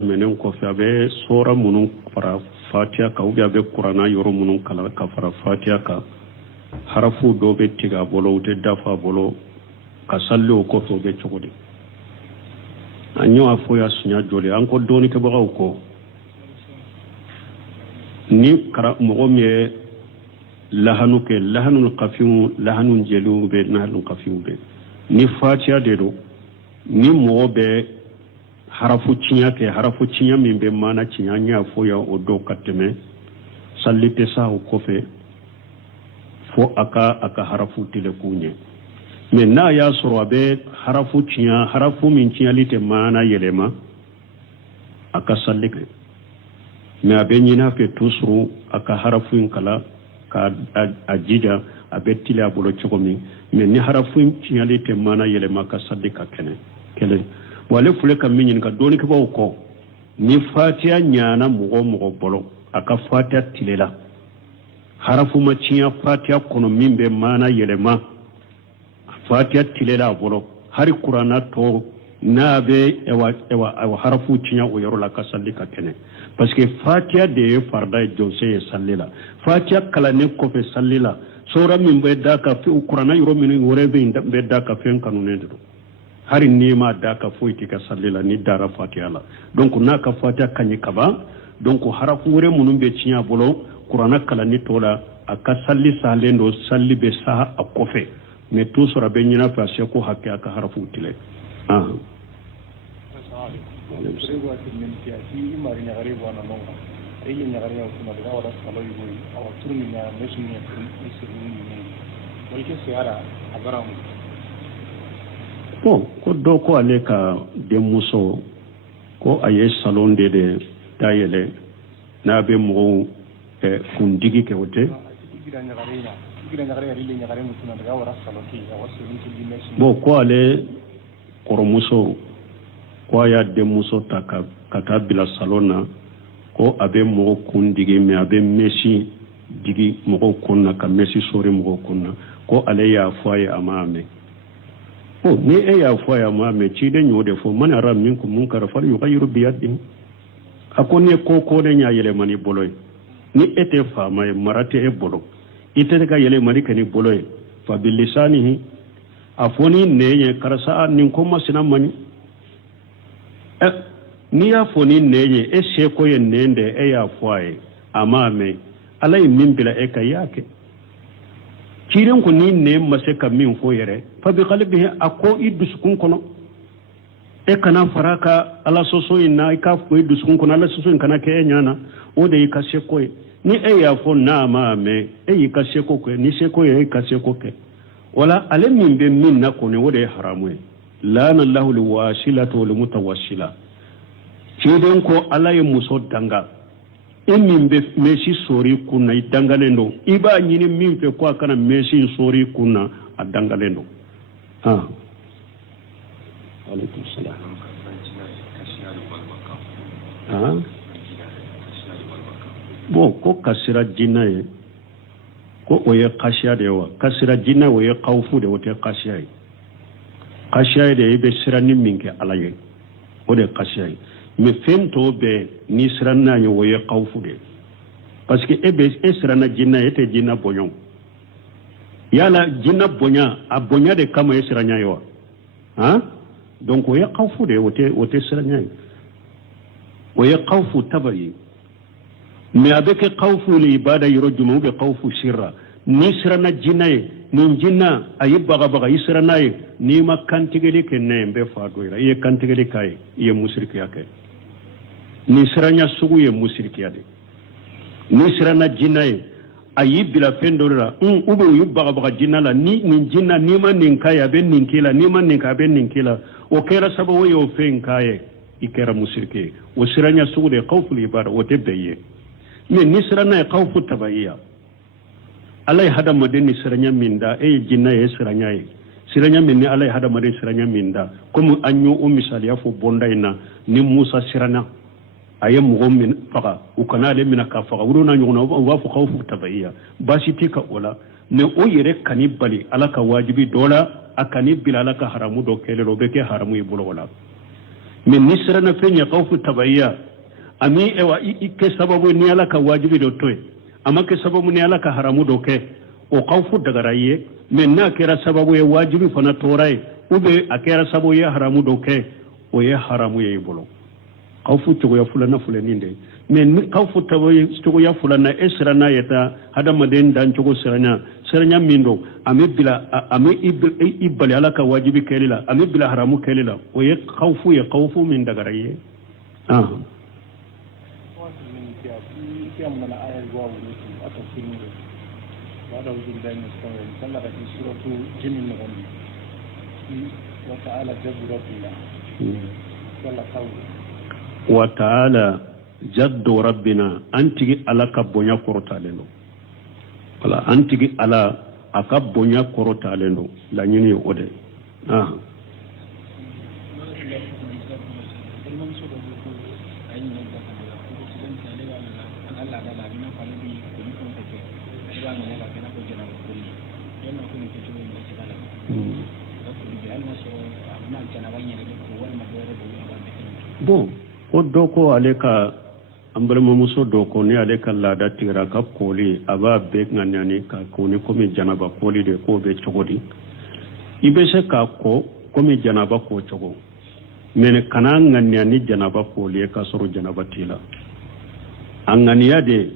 menen ko fe abe sora munun fara fatiha ka ubi abe qur'ana yoro munun kala ka fara fatiha ka harafu do be tiga bolo te dafa bolo ka sallo ko to be chogodi anyo afoya sunya jole an ko doni ke bagaw ko ni kara mo me lahanu ke lahanul qafiu lahanun jelu be nahalul qafiu be ni fatiha de do ni mo be harafu cinya min be mana cinya nya foya o do kateme sallite sa o kofe fo aka harafu tile kunye me na ya soro be harafu min cinya lite mana yelema aka sallike me abe nyina fe tusru aka harafu in kala ka ajija abe tile abolo chokomi me ni harafu cinya lite mana yelema ka sallika kele wale fule ka minyin ka doni ka bawo ko ni fatiha nyana mugo bolo aka fatiha tilela harafu maciya fatiha kono mimbe mana yelema fatiha tilela bolo hari qur'ana to nabe ewa harafu ciya o yoro la ka sallika kene parce que fatiha de farda jose sallila fatiha kala ne ko fe sallila sura mimbe da ka fi qur'ana yoro min worebe be da ka fen kanune do hari nima da ka foyti ka sallila ni dara fatiha la donc na ka fatiha kanyi kaba donc harafu wore munum be cinya bolo qur'ana kala ni tola aka salli salendo salli be saha akofe mais tout sera be nyina fa se ko hakke aka harafu tile ko do ko ale ka demuso ko aye salon de tayele na be mo kundigi ke wote bo ko ale koromuso ko ya demuso taka bila salona ko abe mo kundigi me abe mesi digi mo kunna ka mesi sori mo kunna ko ale ya foye amame ni ya foya ma me ci de nyode fo man ara minkum munkar fal yughayyiru bi yadihi akoni ko de nya yele mani boloy ni ete fama e marate e bolo ite ga yele mani kani boloy fa bil lisanihi afoni neye karasa nin ko masina mani ni ya foni neye e se ko ye nende e ya foye amame alay min bila e kayake ciren ko ni ne mase kam min fo yere fa bi qalbihi ako idusukun kono e kana faraka ala soso ina ka ko idusukun kono ala soso kana ke nyana o de ka se ko ni e ya fo na ma me e ka se ko ni se ko e ka se ko ke wala ale min be min na ko ne o de haramu la na lahu liwasilatu wal mutawassila ciren ko ala ye muso danga min be mesi sori kunna i dangalendo iba nyini min fe ko kana mesi sori kunna a dangalendo alaikum salam bo ko kasira jinna ye ko oye kashiya de wa kasira jinna oye khawfu de wote kashiya de be sirani minke alaye o de kashiya me fento be ni sirana nyo woye khawfu de parce que ebe sirana jinna ete jinna bonyon yala jinna bonya abonya de kama siranya yo donc woye khawfu de wote siranya woye khawfu tabari me abeke khawfu li ibada yurjumu be khawfu sirra ni sirana jinna ni jinna ayibaga baga israna ni makantigeli kenne be fadoira ye kantigeli kai ye musriki yake ni siranya sugu ye musriki yade ni sirana jinna ayi bila pendora ube yubaga baga jinna la ni jinna ni man nin kaya ben nin kila ni man nin ka ben nin kila o kera sabo yo fen kaye ikera musriki o siranya sugu de khawfu ibada o tebeye me ni sirana khawfu tabaiya alai hada madeni siranya minda jinna ye siranya minni alai hada madeni siranya minda comme anyo o misali ya fo bondaina ni Musa sirana ayem mu'min faqa ukana le mina ka faqa wuruna nyuna wa fu khawfu tabaiya basitika wala ne o yere kanibali alaka wajibi dola akani bilalaka haramu do kele robe ke haramu ibolo wala min nisrana fenya khawfu tabaiya ami ewa ke sababu ni ala ka wajibi do toy amma ke sababu ni ala ka haramu do ke o khawfu daga raye min na kera sababu ya wajibi fana torai ube akera sababu ya haramu do ke o ya haramu ya ibolo khawfu to ya fulana fulaninde min khawfu tabayi to ya fulana esrana yata hada maden dan to seranya mindo ami bila ami ibali ala ka wajibi kelila ami bila haramu kelila o ya khawfu min daga raye من الآية الواو التي أتت في النور وهذا وجود الله المستوى مطلقة في سورة جن المغني وتعالى جد ربنا ولا قول وتعالى جد ربنا أنت على كبنيا كورتالينو ولا أنت على أكبنيا كورتالينو لا يني أودي bon o doko aleka ambalma muso doko ni aleka lada tira ka koli aba be nganyani ka koni komi janaba koli de ko be chogodi ibe se ka ko komi janaba ko chogo mene kana nganyani janaba koli ka soro janaba tila angania de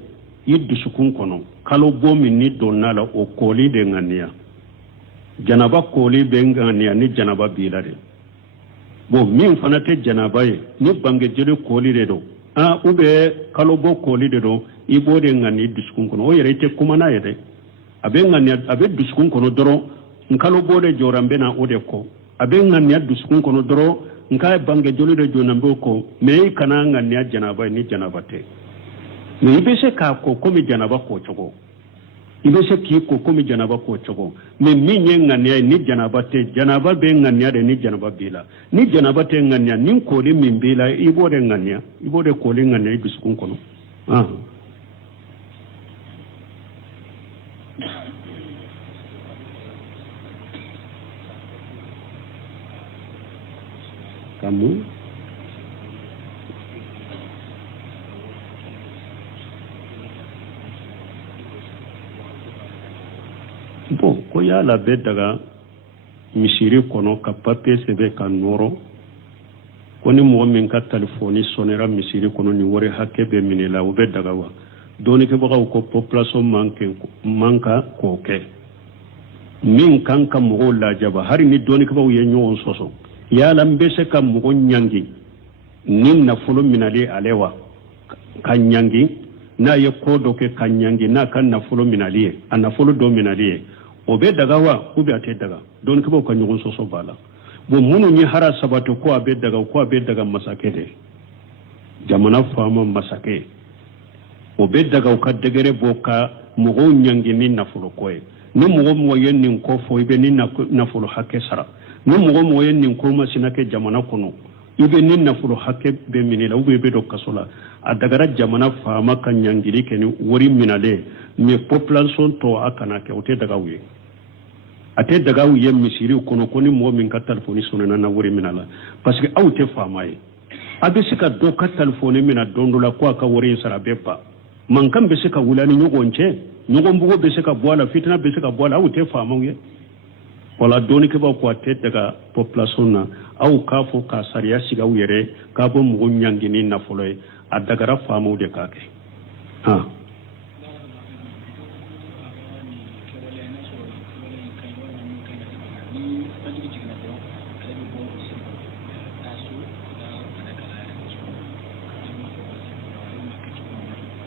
yiddu sukun kono kalo bomi ni donnala o koli de ngania janaba koli be ngania ni janaba bilade bon min fana te janaba ye ni bange jeli koli de do ube kalo bo koli de do ibo de ngani duskun kono o yere te kuma na yede abe ngani abe duskun kono doro nkalo bo de jorambe na ode ko abe ngani duskun kono doro nka bange jeli de jonambe ko me kana ngani janaba ni janaba te me ibe se ka ko komi janaba ko chogo ibe se ki ko komi janaba ko chogo me minye ngania ni janaba te janaba be ngania de ni janaba bila ni janaba te ngania ni ko de min bila ibo de ngania ibo de ko le ngania biskun kono kamu bon ko yala be daga misiri kono ka papier sebe ka noro koni mo min ka telefoni sonera misiri kono ni wore hakke be minela o be daga wa doni ke baga ko population manka ko ke min kan ka mo la jaba hari ni doni ke bawo ye nyon soso yala mbese ka mo nyangi nin na fulo minale alewa ka nyangi na ye kodo ke ka nyangi na kan na fulo minale ana fulo do minale o be daga wa ku be ate daga don ko ko nyugo so bala bo munu ni hara sabato ko abe daga masake de jamana fama masake o be daga ka degere boka mugo nyangi min nafulo koy ni mugo mo yenni ko fo ibe ni nafulo hakke sara ni mugo mo yenni ko masina ke jamana kono ibe ni nafulo hakke be minila ube be do kasola adagara jamana fama kan nyangiri ke ni wori minale me population to akana ke ote daga wi ate daga wi misiri kono koni mo min ka telefoni sonana na wori minala parce que awte fama yi abe sika do ka telefoni mina dondola ko aka wori sara beba man kan be sika wulani nyogonche nyogombugo be sika bwala fitna be sika bwala awte fama wi wala doni ke ba ko ate daga population na aw ka fo ka sariya siga wiyere ka bo mo nyangini na foloy adagara fama de kake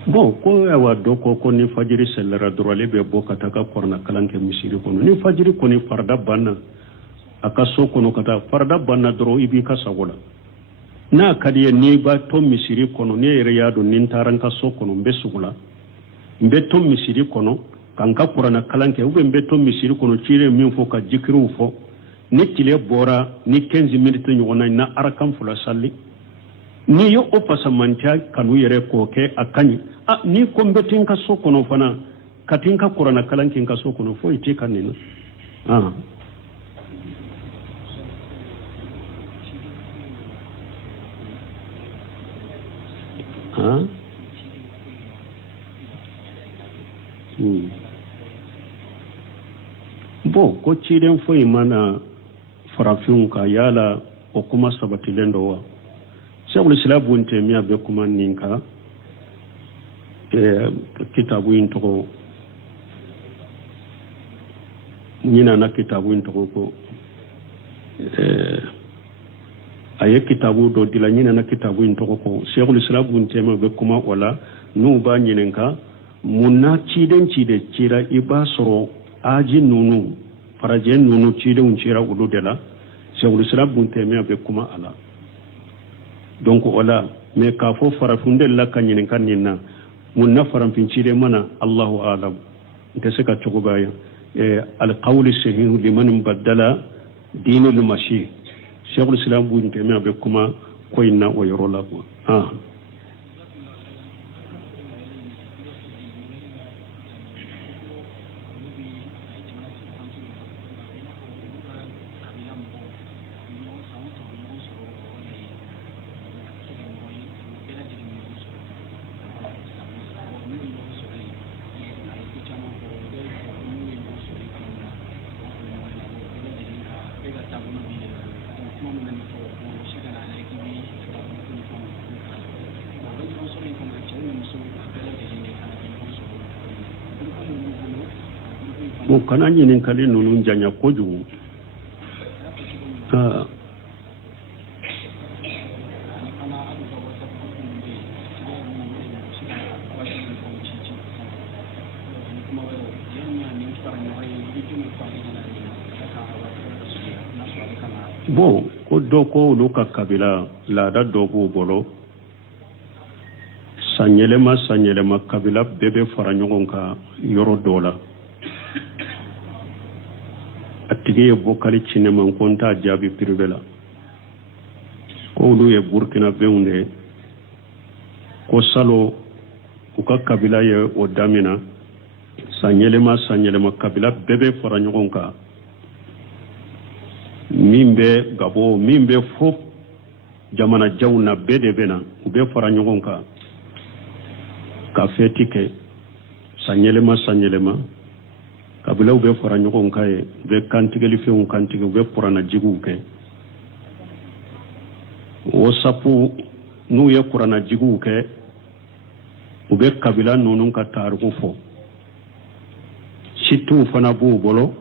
bon ko yawa doko ko ni fajiri selera dorale be bokata ka korna kalanke misiri kono ni fajiri ko ni farda banna aka so kono kata farda banna doro ibi ka sagola na kadiye ni ba to misiri kono ne yere yado nin taran ka so kono be sugula be to misiri kono kan ka korna kalanke ube be to misiri kono cire min fo ka jikiru fo ni tile bora ni 15 minutes nyona na arakan fula salli ni yo opasa manta kanu yere ko ke akani ni kombetin ka sokono fana katin ka qur'ana kalankin ka sokono fo ite kanina bo ko ciden foyi mana farafin ka yala o kuma sabatilen do wa shaykhul islam ibn taymiyyah be kuma ninka kitabu in to nyina na kitabu in to ko aye kitabu do dila nyina na kitabu in to ko shaykhul islam ibn taymiyyah be kuma wala nu ba nyinenka munna ciden cide cira ibasoro aji nunu farajen nunu ciden cira udu dela shaykhul islam ibn taymiyyah be kuma ala donc wala me ka fo farafunde la kanyinen kanina munna faramfin cide mana Allahu a'lam inte seka chugubaya al qawl sahih liman badala dinul mashi shaykhul islam ibn taymiyyah be kuma koyna o yorola ko mo kana nyinin kali nunu janya koju bo ko do ko luka kabila la da do bo bolo sanyelema kabila bebe fara nyogon ka yoro dola atige bokali cinema konta jabi pirvela ko lu ye burkina beunde ko salo uka kabila ye o damina sanyelema kabila bebe fara nyogon ka mimbe gabo mimbe fop jamana jawna bede bena ube fara nyogon ka fetike sanyelema kabila ube fara nyogon kaye be kantigeli fe kantige ube purana jigu ke o sapu nu ye purana jigu ke ube kabila nunun ka tarugo fo situ fana bu bolo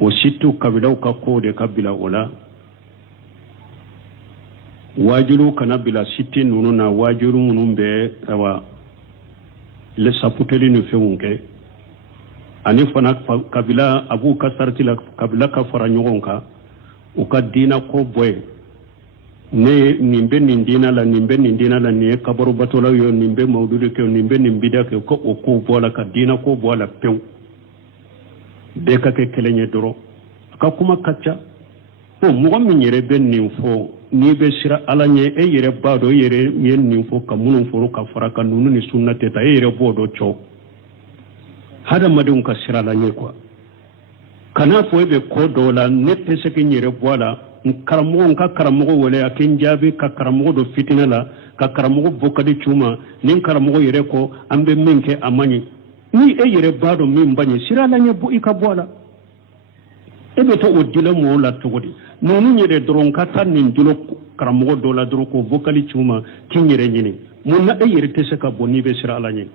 o situ kabila ka kode kabila ola wajuru kana bila siti nunu na wajuru munumbe awa le saputeli no feunke ani fana kabila abu kasarti la kabila ka fara nyogonka uka dina ko boy ne nimbe nindina la ne kabaru batola yo nimbe maududu ke nimbe nimbida ke ko o ko bola ka dina ko bola pew be ka ke kelenye doro ka kuma kacca o mo min yere ben nin fo ni be sira alanye e yere bado yere yen nin fo ka munun foro ka fara ka nunu ni sunnate ta yere bodo cho hada madun ka sira alanye kwa kana fo be ko dola nette se ke yere bola karamo wala akin jabi ka karamo do fitina la ka karamo bokadi chuma nin karamo yere ko ambe minke amani ni e yere bado min banye sira alanye bu ikabola ebe to odila mo la togodi nonu nyere doron kata nin dilo karamo do la doro ko vokali chuma kinyere nyini munna e yere tese ka boni be sira alanye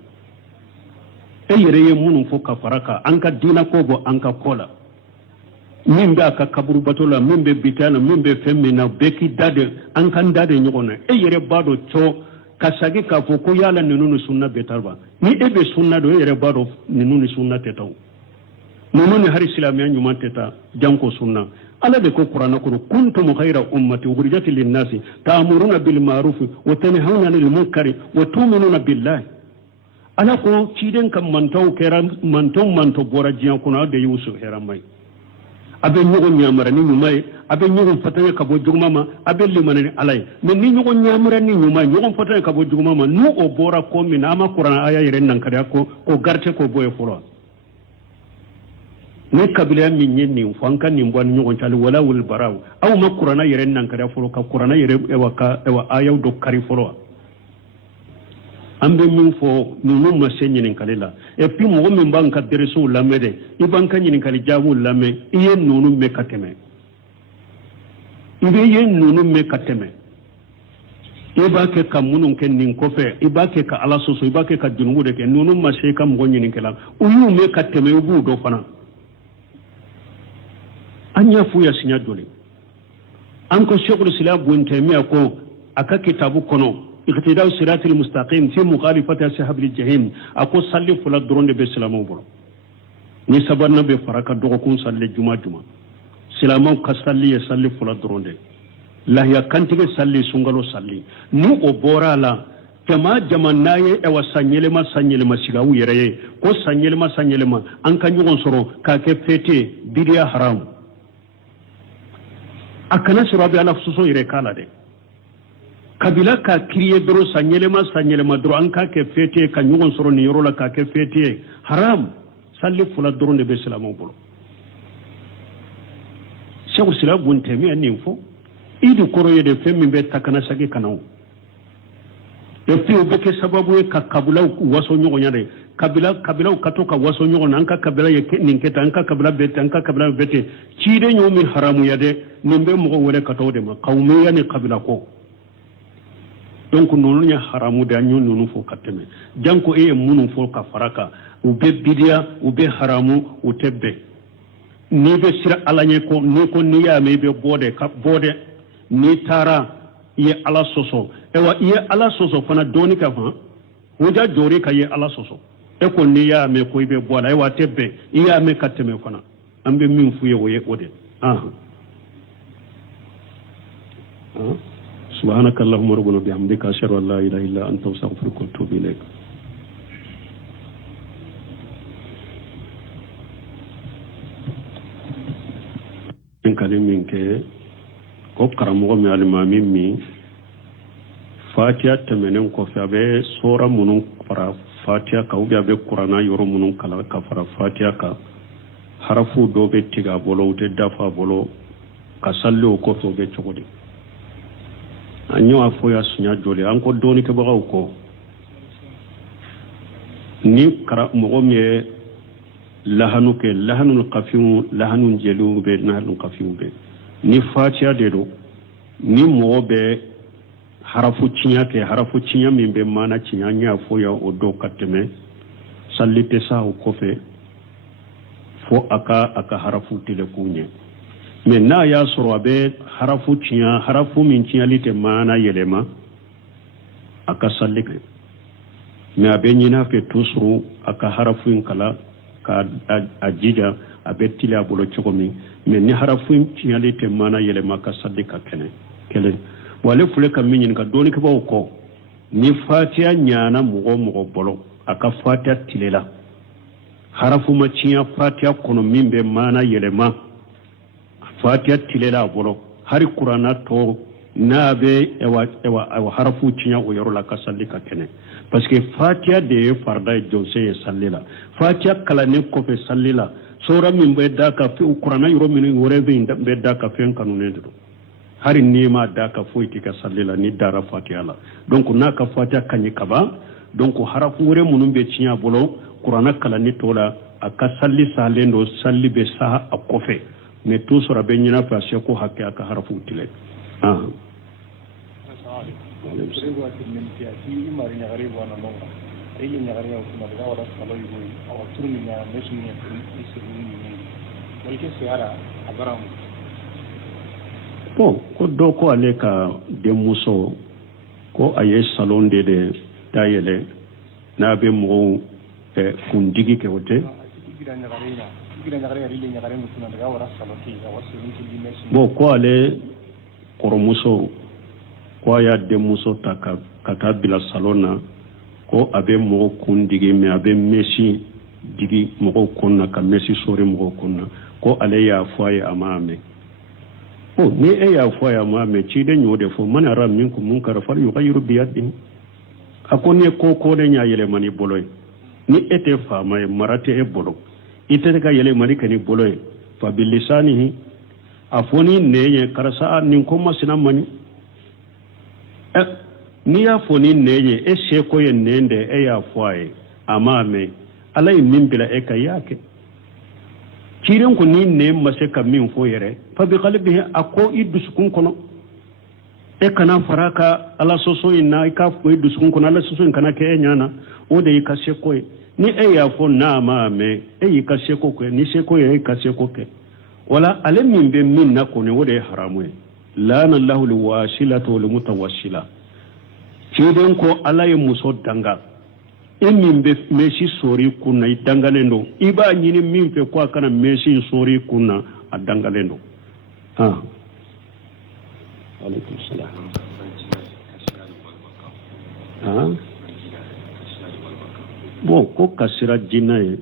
e yere ye munun fo ka faraka anka dina ko bo anka kola min be aka kaburu batola min be bitana min be femina beki dade anka dade nyogona e yere bado cho kasagi ka fo ko yala nunu sunna betarba ni ebe sunna do yere bado nunu sunna tetaw nunu har islamiya nyuma teta janko sunna ala de ko qur'ana ko kuntum khayra ummati ukhrijat lin nasi ta'muruna bil ma'ruf wa tanhauna 'anil munkari wa tu'minuna billahi ala ko ciden kam mantaw keran manto bora jiyan kuna de yusu heramai abe ñugo ñamara ni ñumay abe ñugo fatane ka bo jugmama abe limanani alay mais ni ñugo ñamara ni ñumay ñugo fatane ka bo jugmama nu o bora ko min ama qur'an aya yere nan kada ko garte ko boye folo ne kabila min ñenni fanka ni mbon ñugo tali wala wal baraw aw ma qur'an yere nan kada folo ka qur'an yere ewa aya do kari folo ambe min fo nunu ma se ɲininkali la et puis mɔgɔ min b'an ka deresow lamɛn dɛ i b'an ka ɲininkali jaabiw lamɛn i ye nunu mɛn ka tɛmɛ i bɛ ye nunu mɛn ka tɛmɛ i b'a kɛ ka minnu kɛ nin kɔfɛ i b'a kɛ ka ala sɔsɔ i b'a kɛ ka junubu de kɛ nunu ma se ka mɔgɔ ɲininkala u y'u mɛn ka tɛmɛ i b'u dɔn fana an y'a f'u ya siɲɛ joli an ko Sheikhul Islam Ibn Taymiyyah ko a ka kitabu kɔnɔ iqtidaa'u siratil mustaqim fi mukhalafati ashabil jahim a ko salli fula dɔrɔn de bɛ silamɛw bolo ni sabanan bɛ fara ka dɔgɔkun salli juma silamɛw ka salli ye salli fula dɔrɔn de lahiya kantigɛ salli sunkalo salli ni o bɔra la jama n'a ye san yɛlɛma sigaw yɛrɛ ye ko san yɛlɛma an ka ɲɔgɔn sɔrɔ k'a kɛ fete bidiya haram a kana sɔrɔ a bɛ ala sɔsɔ yɛrɛ k'a la dɛ kabila ka kiriye dɔrɔn san yɛlɛma dɔrɔn an k'a kɛ fete ka ɲɔgɔn sɔrɔ nin yɔrɔ la k'a kɛ fete haram salli fula dɔrɔn de bɛ silamɛw bolo Sheikhul Islam Ibn Taymiyyah nin fɔ idi kɔrɔ ye de fɛn min bɛ takana sagi kana o et puis o bɛ kɛ sababu ye ka kabilaw waso ɲɔgɔn ya dɛ kabilaw ka to ka waso ɲɔgɔn na an ka kabila ye nin kɛ tan an ka kabila bɛ ten an ka kabila bɛ ten ciden y'o min haramuya dɛ nin bɛ mɔgɔ wɛrɛ ka t'o de ma kawumeya ni kabila ko donc ninnu ye haramu de an y'o ninnu fɔ ka tɛmɛ janko e ye minnu fɔ ka fara kan u bɛ bidiya u bɛ haramu u tɛ bɛn n'i bɛ sira ala ɲɛ ko n'i y'a mɛn i bɛ bɔ dɛ n'i taara i ye ala sɔsɔ ewa i ye ala sɔsɔ fana dɔɔni ka fan o ja jɔri ka ye ala sɔsɔ e ko n'i y'a mɛn ko i bɛ bɔ a la ewa a tɛ bɛn i y'a mɛn ka tɛmɛ fana an bɛ min f'u ye o ye o de سبحانك اللهم ربنا بحمدك أشهد أن لا إله إلا أنت أستغفرك وأتوب إليك in kali min kɛ ko karamɔgɔ min alimami min fatiha tɛmɛnen kɔfɛ a bɛ sura minnu fara fatiha kan a bɛ kuranna yɔrɔ minnu kalan ka fara fatiha kan harafu dɔw bɛ tigɛ a bolo u tɛ dafa a bolo ka salli o kɔfɛ o bɛ cogo di an y'o fɔ ya sunya joli an ko dɔɔni kɛbagaw kɔ ni mɔgɔ min ye lahanu kɛ lahanul qafiyu lahanun jeliw bɛ lahanul qafiyu bɛ ni fatiha de don ni mɔgɔ bɛ harafu cinya kɛ harafu cinya min bɛ maana cinya an y'a fɔ ya o dɔw ka tɛmɛ salli tɛ sa o kɔfɛ fo a ka harafu tɛlɛ k'u ɲɛ mais n'a y'a sɔrɔ a bɛ harafu cinya harafu min cinyali tɛ maana yɛlɛma a ka salli kɛ mais a bɛ ɲin'a fɛ toujours a ka harafu in kala ka a jija a bɛ tili a bolo cogo min mais ni harafu in cinyali tɛ maana yɛlɛma ka salli ka kɛlɛ wa ale filɛ ka min ɲininka dɔɔnikɛbaw kɔ ni fatiha ɲaana mɔgɔ bolo a ka fatiha tilela harafu ma cinya fatiha kɔnɔ min bɛ maana yɛlɛma fatiha tilela a bolo hari kuranna tɔ n'a bɛ harafu cinya o yɔrɔ la ka salli ka kɛnɛ parce que fatiha de ye farida ye jɔnse ye salli la fatiha kalannen kɔfɛ salli la sura min bɛ da ka kuranna yɔrɔ min wɛrɛ bɛ da ka fɛn kanunen de don hari n'i ma da ka foyi tɛ ka salli la ni dara fatiha la donc n'a ka fatiha ka ɲi kaban donc harafu wɛrɛ minnu bɛ cinya a bolo kuranna kalanni tɔ la a ka salli salen don salli bɛ sa a kɔfɛ mais toujours a bɛ ɲin'a fɛ a se ko hakɛ a ka harafu tigɛ bon ko dɔ ko ale ka denmuso ko a ye salon de dayɛlɛ n'a bɛ mɔgɔw kundigi kɛ o tɛ bon ko ale kɔrɔmuso ko a y'a denmuso ta ka taa bila salon na ko a bɛ mɔgɔw kundigi mais a bɛ mesi digi mɔgɔw kun na ka mesi sori mɔgɔw kun na ko ale y'a fɔ a ye a ma mɛn oh ni e y'a fɔ a ye a ma mɛn ciden y'o de fɔ man yara minkum munkara falyughayyirhu biyadihi a ko ni ko de y'a yɛlɛma ni bolo ye ni e tɛ faama ye mara tɛ e bolo i tɛ ka yɛlɛmali kɛ ni bolo ye fa bilisanihi a fɔ ni nɛ ye karisa nin ko masina mani n'i y'a fɔ ni nɛn ye e seko ye nɛn de e y'a fɔ a ye a m'a mɛn ala ye min bila e ka i y'a kɛ ciren ko ni nɛn ma se ka min fɔ yɛrɛ fa bi qalbihi a ko i dusukun kɔnɔ e kana fara ka ala sɔsɔ in na i k'a fɔ i dusukun kɔnɔ ala sɔsɔ in kana kɛ e ɲana o de y'i ka seko ye ni e y'a fɔ n'a m'a mɛn e y'i ka seko kɛ ni seko ye e ka seko kɛ wala ale min bɛ min na kɔni o de ye haramu ye laana lahu lwasilata walmutawassila ciden ko ala ye muso danga e min bɛ mesi sɔri kun na i dangalen don i b'a ɲini min fɛ ko a kana mesi sɔri kun na a dangalen don alaikum salam bon ko kasira jinɛ ye